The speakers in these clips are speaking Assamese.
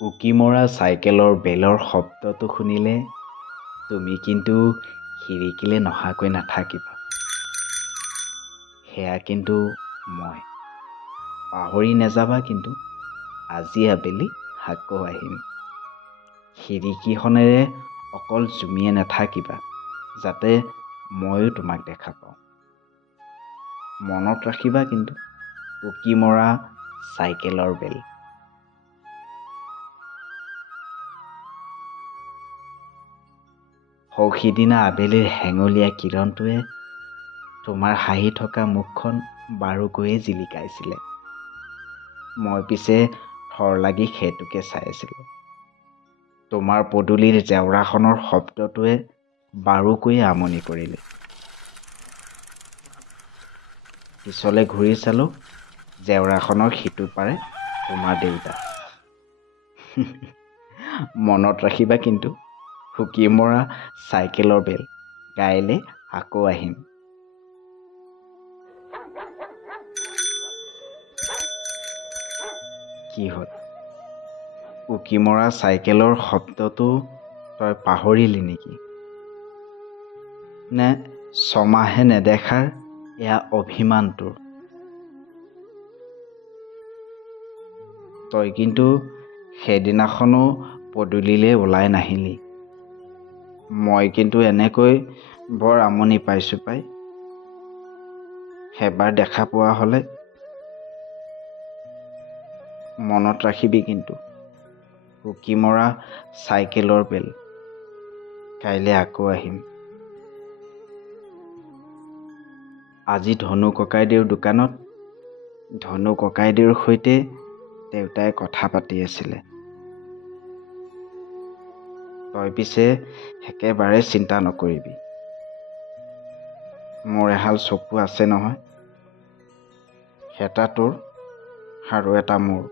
উকি মৰা চাইকেলৰ বেলৰ শব্দটো শুনিলে তুমি কিন্তু খিৰিকীলে নহাকৈ নাথাকিবা। সেয়া কিন্তু মই। পাহৰি নেযাবা কিন্তু আজি আবেলি আকৌ আহিম। খিৰিকীখনেৰে অকল জুমিয়ে নাথাকিবা, যাতে ময়ো তোমাক দেখা পাওঁ। মনত ৰাখিবা কিন্তু উকি মৰা চাইকেলৰ বেল। সিদিনা আবেলিৰ হেঙুলীয়া কিৰণটোৱে তোমাৰ হাঁহি থকা মুখখন বাৰুকৈয়ে জিলিকাইছিলে। মই পিছে থৰ লাগি সেইটোকে চাই আছিলোঁ। তোমাৰ পদূলিৰ জেওৰাখনৰ শব্দটোৱে বাৰুকৈয়ে আমনি কৰিলে। পিছলে ঘূৰি চালোঁ, জেওৰাখনৰ সিটো পাৰে তোমাৰ দেউতা। মনত ৰাখিবা কিন্তু উকি মৰা চাইকেলৰ বেল। কাইলৈ আকৌ আহিম। কি হ'ল? উকি মৰা চাইকেলৰ শব্দটো তই পাহৰিলি নেকি? নে ছমাহে নেদেখাৰ এয়া অভিমান তোৰ? তই কিন্তু সেইদিনাখনো পদূলিলৈ ওলাই নাহিলি। মই কিন্তু এনেকৈ বৰ আমনি পাইছোঁ পাই। সেইবাৰ দেখা পোৱা হ'লে মনত ৰাখিবি কিন্তু উকি মৰা চাইকেলৰ বেল। কাইলৈ আকৌ আহিম। আজি ধনু ককাইদেউৰ দোকানত ধনু ককাইদেউৰ সৈতে দেউতাই কথা পাতি আছিলে। তই পিছে একেবাৰে চিন্তা নকৰিবি। মোৰ এহাল চকু আছে নহয়, এটা তোৰ আৰু এটা মোৰ।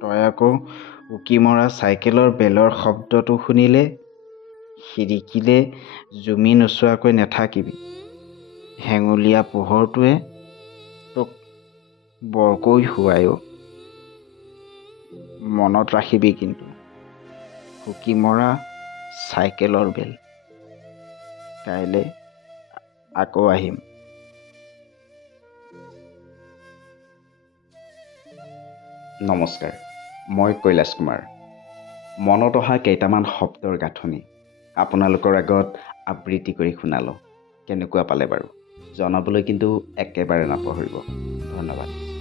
তই আকৌ উকি মৰা চাইকেলৰ বেলৰ শব্দটো শুনিলে খিৰিকীলে জুমি নোচোৱাকৈ নাথাকিবি। হেঙুলীয়া পোহৰটোৱে তোক বৰকৈ শুৱাই অ'। মনত ৰাখিবি কিন্তু উকি মৰা চাইকেলৰ বেল। কাইলৈ আকৌ আহিম। নমস্কাৰ, মই কৈলাশ কুমাৰ। মনত অহা কেইটামান শব্দৰ গাঁথনি আপোনালোকৰ আগত আবৃত্তি কৰি শুনালোঁ। কেনেকুৱা পালে বাৰু? জনাবলৈ কিন্তু একেবাৰে নাপাহৰিব। ধন্যবাদ।